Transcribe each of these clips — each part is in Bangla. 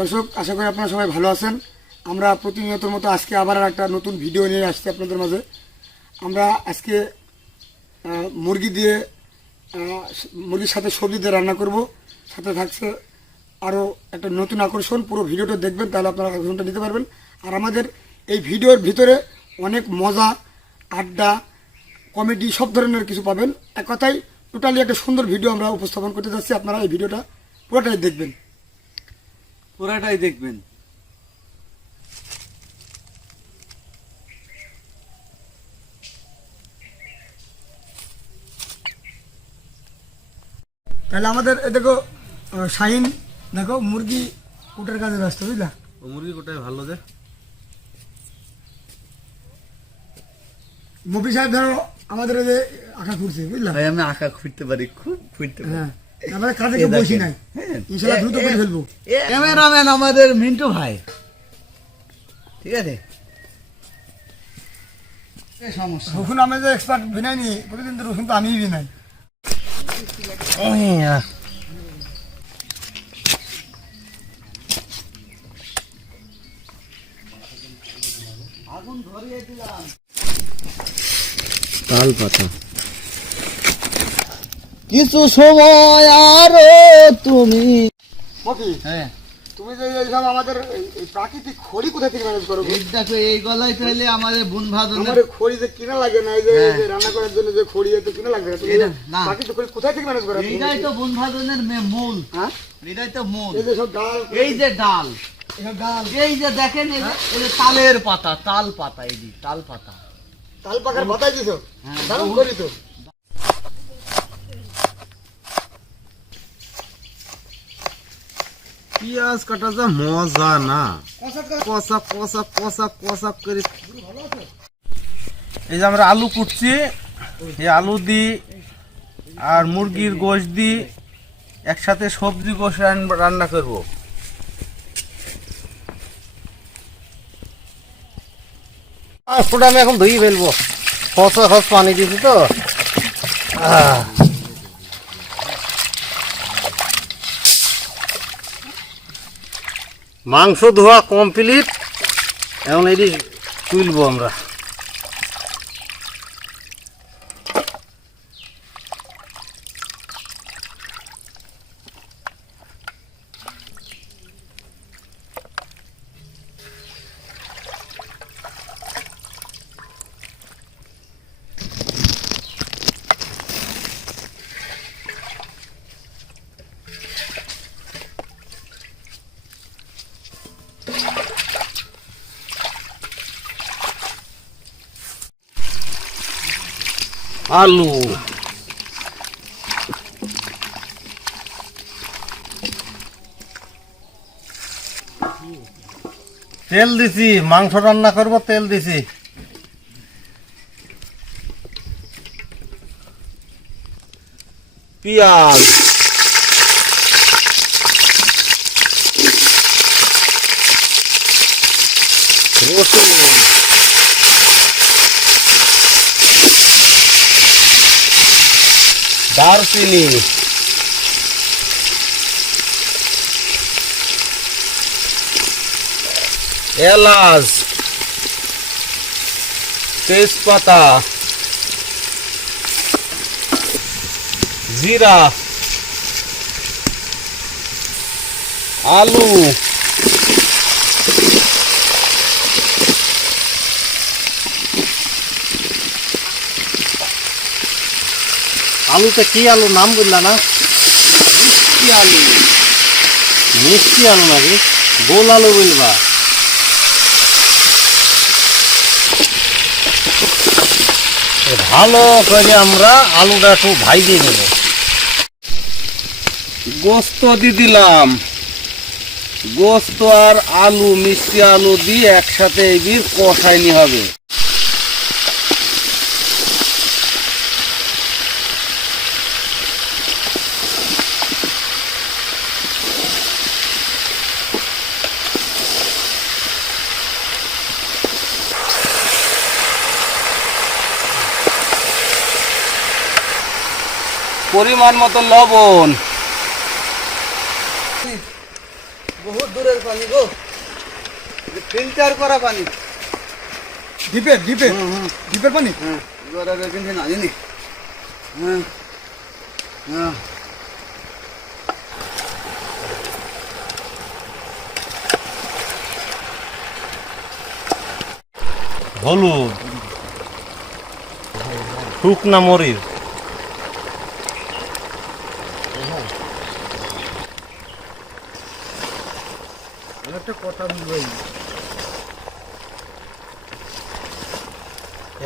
দর্শক, আশা করি আপনারা সবাই ভালো আছেন। আমরা প্রতিনিয়তর মতো আজকে আবার একটা নতুন ভিডিও নিয়ে আসছি আপনাদের মাঝে। আমরা আজকে মুরগি দিয়ে মুরগির সাথে সবজি দিয়ে রান্না করব। সাথে থাকছে আরও একটা নতুন আকর্ষণ। পুরো ভিডিওটা দেখবেন, তাহলে আপনারা আকর্ষণটা নিতে পারবেন। আর আমাদের এই ভিডিওর ভিতরে অনেক মজা, আড্ডা, কমেডি সব ধরনের কিছু পাবেন। এক কথায় টোটালি একটা সুন্দর ভিডিও আমরা উপস্থাপন করতে যাচ্ছি। আপনারা এই ভিডিওটা পুরোটাই দেখবেন। তাহলে আমাদের দেখো শাহিন, দেখো মুরগি কুটার কাজে ব্যস্ত, বুঝলা? মুরগি কোটায় ভালো যে মফি সাহেব ধরো আমাদের যে আঁকা খুঁড়ছে, বুঝলা? ভাই আমি আঁকা খুঁড়তে পারি, খুব খুঁড়তে পারি। হ্যাঁ, আমাদের কাজে কেউ বসি নাই, ইনশাল্লাহ দ্রুত করে ফেলবো। ক্যামেরাম্যান আমাদের মিন্টু ভাই, ঠিক আছে। সমস্যা রসুন আমি যে এক্সপার্ট বিনাই নি, প্রতিদিন তো রসুন তো আমিই বিনাই। তাল পাতা কিছু সময় আরো তুমি। মফি, হ্যাঁ, তুমি যে এইসব আমাদের এই প্রাকৃতিক খড়ি কোথা থেকে ম্যানেজ করো? এই দেখো এই গলায় তাহলে আমাদের বুন ভাত আমাদের খড়ি যে কিনা লাগে না, এই যে এই যে রান্না করার জন্য যে খড়ি এত কিনা লাগে না, তুমি এটা না। প্রাকৃতিক খড়ি কোথা থেকে ম্যানেজ করো? এইটাই তো বুন ভাতনের মূল। হ্যাঁ, এটাই তো মূল। এই যে সব ডাল, এই যে ডাল, এসব ডাল, এই যে দেখেন এই যে তালের পাতা, তাল পাতা, এই যে তাল পাতা, তাল পাকার বাতাই দিছো, হ্যাঁ, দারুণ করি তো। পিঁয়াজ কাটা যা মজা না, কষা কষা কষা কষা কষা কষা করে। এই যে আমরা আলু কুটছি, এই আলু দি আর মুরগির গোশ দি একসাথে সবজি গোশ রান্না করব। মাংসটা আমি এখন ধুয়ে ফেলবো, খস পানি দিয়েছি তো। মাংস ধোয়া কমপ্লিট, এখন এটি তুলবো আমরা। আলু তেল দিছি, মাংস রান্না করব, তেল দিছি। পেঁয়াজ, রসুন, দারচিনি, এলাচ, তেজপাতা, জিরা, আলু, আলুটা কি আলু নাম বললা না? মিষ্টি আলু। মিষ্টি আলু নাকি গোল আলু বলবা? ভালো করে আমরা আলুটা একটু ভাইজে নেব। গোস্ত দিয়ে দিলাম, গোস্ত আর আলু, মিষ্টি আলু দিয়ে একসাথে এই কষাইনি হবে। পরিমাণ মতো লবণ। বহুত দূরের পানি গো, ফিল্টার করা পানি। ডিপের ডিপের পানি। কিন্তু না জানি। হ্যাঁ হ্যাঁ হলুদ, শুকনা মরিচ, একটা কথা বলবই।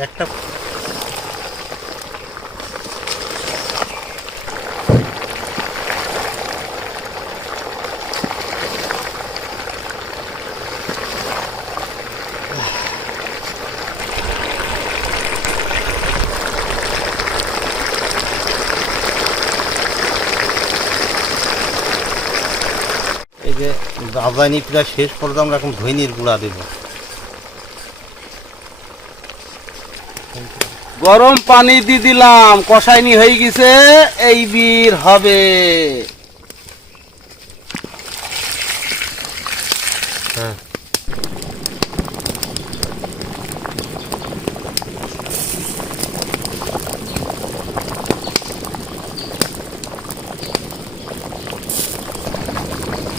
একটা এই যে রাজধানী প্রায় শেষ পর্যন্ত আমরা এখন ধৈনির গুঁড়া দেব। গরম পানি দিয়ে দিলাম, কষাইনি হয়ে গেছে, এই বীর হবে। হ্যাঁ,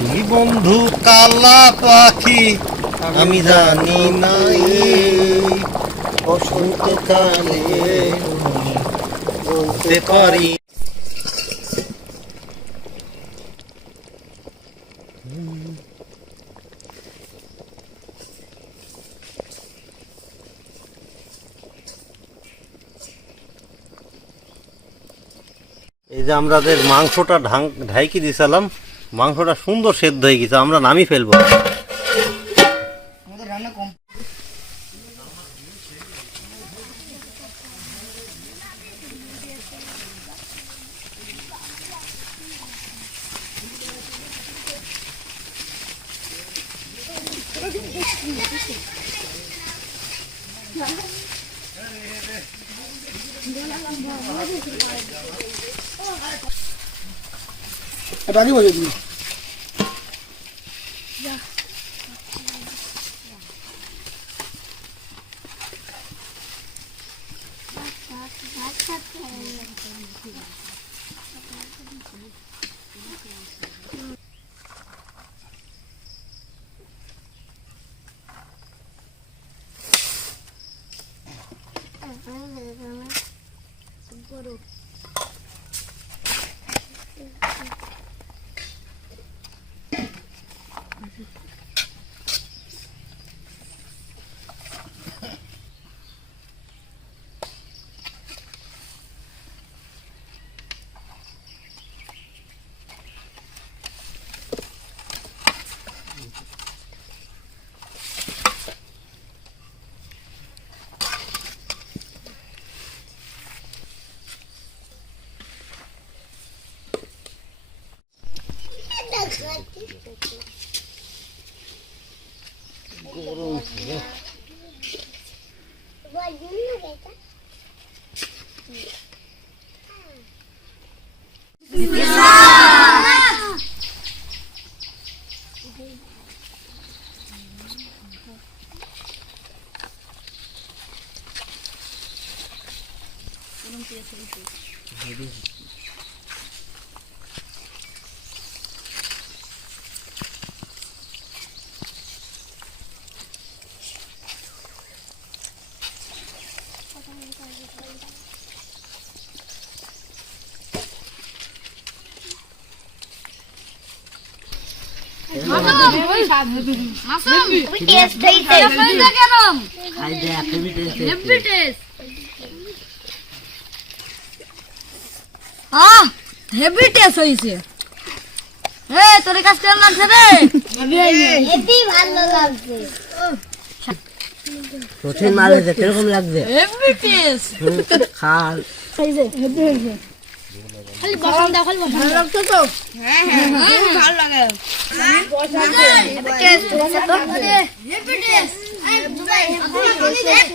কি বন্ধু কালা পাখি, আমি জানি না বসন্তকালে বলতে পারি। এই যে আমাদের মাংসটা ঢাইকি দিয়েছিলাম, মাংসটা সুন্দর সেদ্ধ হয়ে গেছে, আমরা নামি ফেলবো। আমাদের রান্না কম। এটা আগে বলে দিই। হেভি টেস্ট হইছে। এ তোর কাছে কেমন লাগছে রে? হেভি ভালো লাগছে। কঠিন মাল হয়েছে, কিরকম লাগছে? Heavy taste. খাল হেভি হইছে। খালি বসান দাও, খালি বসান। ভালো লাগছে তো? হ্যাঁ হ্যাঁ ভালো লাগে। হেভি টেস্ট হইছে তো? Heavy taste. এই দুবাই হেভি টেস্ট।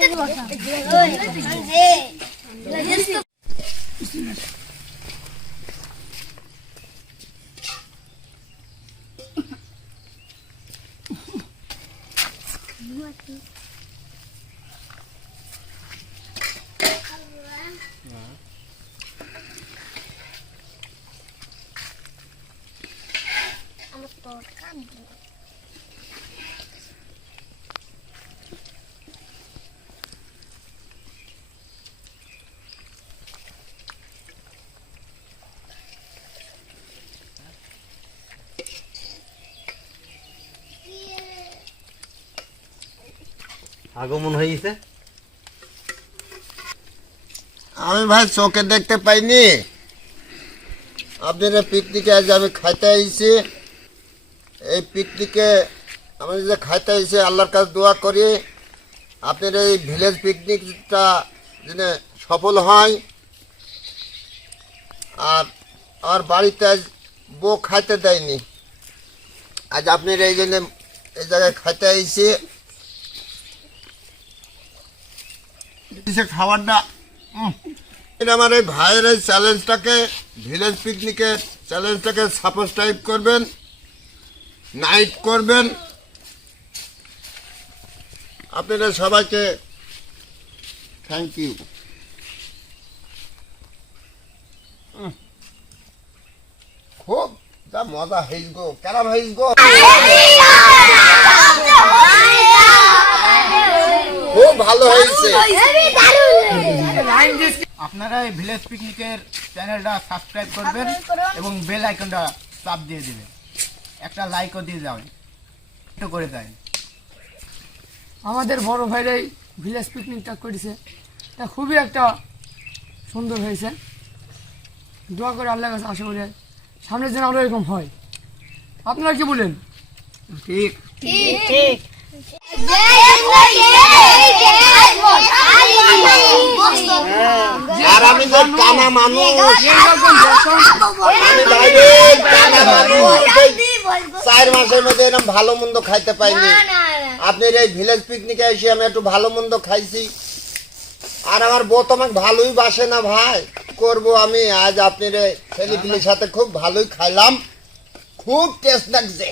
আগমন হয়েছে। আমি ভাই চোখে দেখতে পাইনি, আপনারা পিকনিকে আজ আমি খাইতে আইছি। এই পিকনিকে আমি যে খাইতে আইছি আল্লাহর কাছে দোয়া করি আপনার এই ভিলেজ পিকনিকটা যেন সফল হয়। আর আমার বাড়িতে আজ বউ খাইতে দেয়নি, আজ আপনার এই জন্য এই জায়গায় খাইতে আইছি। খাবারটা এটা আমার এই ভাইয়ের এই চ্যালেঞ্জটাকে, ভিলেজ পিকনিকের চ্যালেঞ্জটাকে সাবস্ক্রাইব করবেন, নাইট করবেন। আপনারা সবাইকে থ্যাংক ইউ। খুব যা মজা হইস গো, কেমন হইস গো, খুব ভালো হয়েছে। আপনারা এই ভিলেজ পিকনিকের চ্যানেলটা সাবস্ক্রাইব করবেন এবং বেল আইকনটা চাপ দিয়ে দিবেন, একটা লাইকও দিয়ে যাবেন, একটু করে দেন। আমাদের বড় ভাইরাই ভিলেজ পিকনিকটা করেছে, তা খুবই একটা সুন্দর হয়েছে। দোয়া করে আল্লাহর কাছে আশা করি সামনে যেন আরো এরকম হয়। আপনারা কি বলেন? ঠিক আর আমি যে টানা মানুষ, আমি direct টানা মানুষ, এই 4 মাসের মধ্যে এরকম ভালো মন্দ খাইতে পাইনি। আপনার এই ভিলেজ পিকনিকে এসে আমি একটু ভালো মন্দ খাইছি। আর আমার বউ তো আমাকে ভালোই বাসে না ভাই, করব আমি। আজ আপনার ছেলেপিলের সাথে খুব ভালোই খাইলাম, খুব টেস্ট লাগছে।